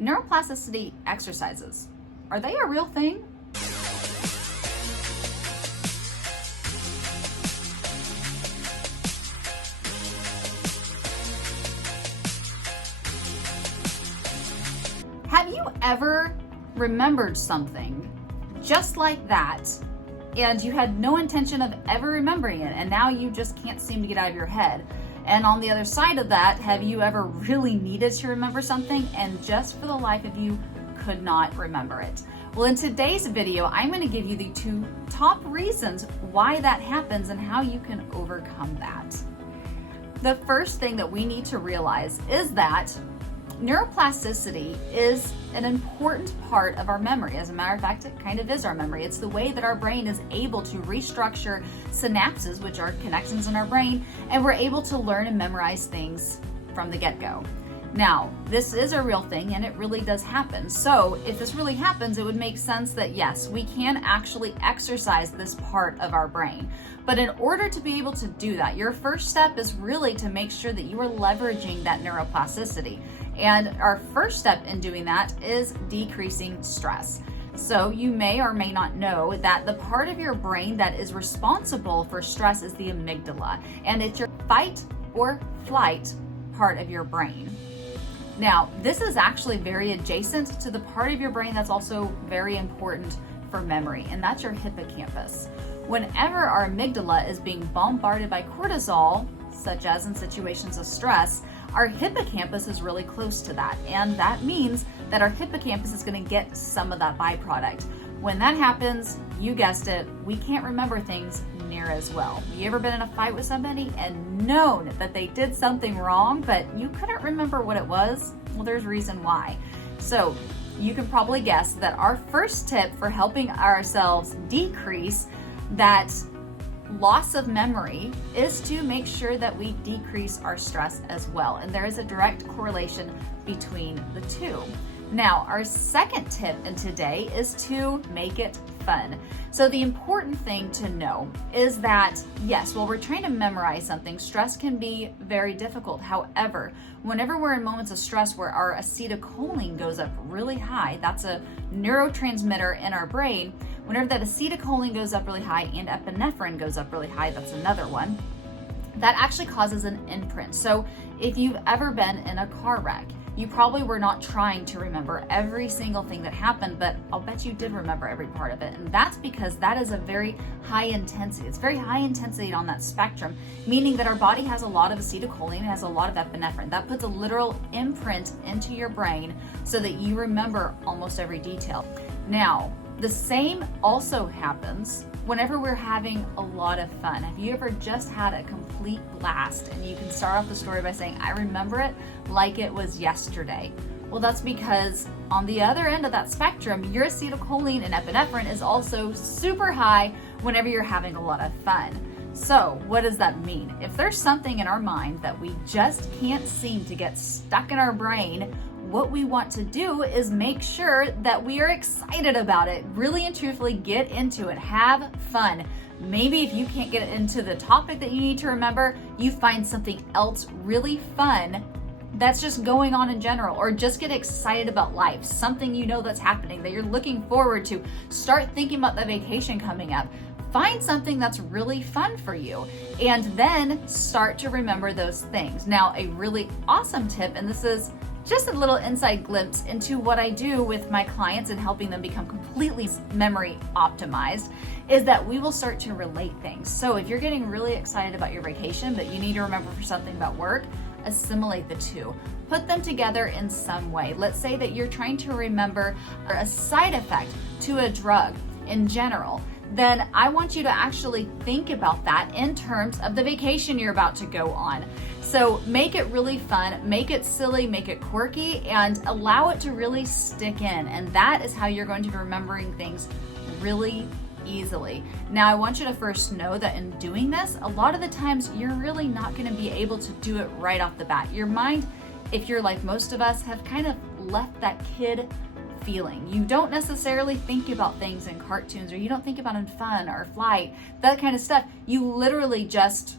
Neuroplasticity exercises, are they a real thing? Have you ever remembered something just like that and you had no intention of ever remembering it, and now you just can't seem to get out of your head? And on the other side of that, have you ever really needed to remember something and just for the life of you could not remember it? Well, in today's video, I'm going to give you the 2 top reasons why that happens and how you can overcome that. The first thing that we need to realize is that neuroplasticity is an important part of our memory. As a matter of fact, it kind of is our memory. It's the way that our brain is able to restructure synapses, which are connections in our brain, and we're able to learn and memorize things from the get-go. Now, this is a real thing and it really does happen. So if this really happens, it would make sense that yes, we can actually exercise this part of our brain. But in order to be able to do that, your first step is really to make sure that you are leveraging that neuroplasticity. And our first step in doing that is decreasing stress. So you may or may not know that the part of your brain that is responsible for stress is the amygdala, and it's your fight or flight part of your brain. Now, this is actually very adjacent to the part of your brain that's also very important for memory, and that's your hippocampus. Whenever our amygdala is being bombarded by cortisol, such as in situations of stress, our hippocampus is really close to that, and that means that our hippocampus is going to get some of that byproduct. When that happens, you guessed it, we can't remember things near as well. You ever been in a fight with somebody and known that they did something wrong, but you couldn't remember what it was? Well, there's a reason why. So you can probably guess that our first tip for helping ourselves decrease that loss of memory is to make sure that we decrease our stress as well. And there is a direct correlation between the two. Now, our second tip in today is to make it fun. So the important thing to know is that, yes, while we're trying to memorize something, stress can be very difficult. However, whenever we're in moments of stress where our acetylcholine goes up really high, that's a neurotransmitter in our brain. Whenever that acetylcholine goes up really high and epinephrine goes up really high, that's another one, that actually causes an imprint. So if you've ever been in a car wreck, you probably were not trying to remember every single thing that happened, but I'll bet you did remember every part of it. And that's because that is a very high intensity. It's very high intensity on that spectrum, meaning that our body has a lot of acetylcholine, it has a lot of epinephrine. That puts a literal imprint into your brain so that you remember almost every detail. Now, the same also happens whenever we're having a lot of fun. Have you ever just had a complete blast and you can start off the story by saying, I remember it like it was yesterday? Well, that's because on the other end of that spectrum, your acetylcholine and epinephrine is also super high whenever you're having a lot of fun. So what does that mean? If there's something in our mind that we just can't seem to get stuck in our brain, what we want to do is make sure that we are excited about it. Really and truthfully get into it. Have fun. Maybe if you can't get into the topic that you need to remember, you find something else really fun that's just going on in general, or just get excited about life, something you know that's happening that you're looking forward to. Start thinking about the vacation coming up. Find something that's really fun for you and then start to remember those things. Now, a really awesome tip, and this is just a little inside glimpse into what I do with my clients and helping them become completely memory optimized, is that we will start to relate things. So if you're getting really excited about your vacation, but you need to remember for something about work, assimilate the two. Put them together in some way. Let's say that you're trying to remember a side effect to a drug in general. Then I want you to actually think about that in terms of the vacation you're about to go on. So make it really fun, make it silly, make it quirky, and allow it to really stick in. And that is how you're going to be remembering things really easily. Now, I want you to first know that in doing this, a lot of the times you're really not going to be able to do it right off the bat. Your mind, if you're like most of us, have kind of left that kid feeling. You don't necessarily think about things in cartoons, or you don't think about in fun or flight, that kind of stuff. You literally just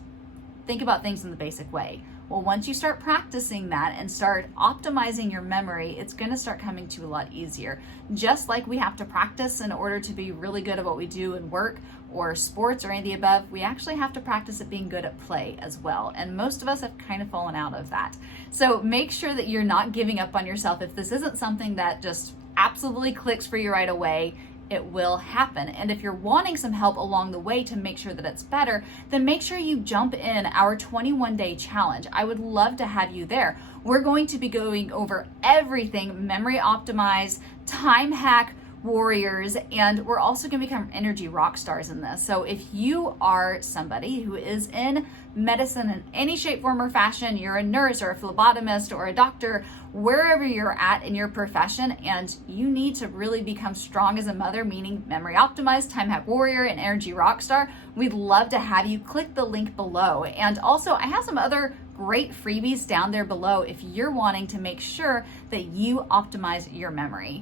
think about things in the basic way. Well, once you start practicing that and start optimizing your memory, it's going to start coming to you a lot easier. Just like we have to practice in order to be really good at what we do in work or sports or any of the above, we actually have to practice at being good at play as well. And most of us have kind of fallen out of that. So make sure that you're not giving up on yourself. If this isn't something that just absolutely clicks for you right away, it will happen. And if you're wanting some help along the way to make sure that it's better, then make sure you jump in our 21-day challenge. I would love to have you there. We're going to be going over everything memory optimized, time hack warriors, and we're also going to become energy rock stars in this. So if you are somebody who is in medicine in any shape, form, or fashion, you're a nurse or a phlebotomist or a doctor, wherever you're at in your profession, and you need to really become strong as a mother, meaning memory optimized, time hack warrior, and energy rock star, we'd love to have you. Click the link below. And also, I have some other great freebies down there below if you're wanting to make sure that you optimize your memory.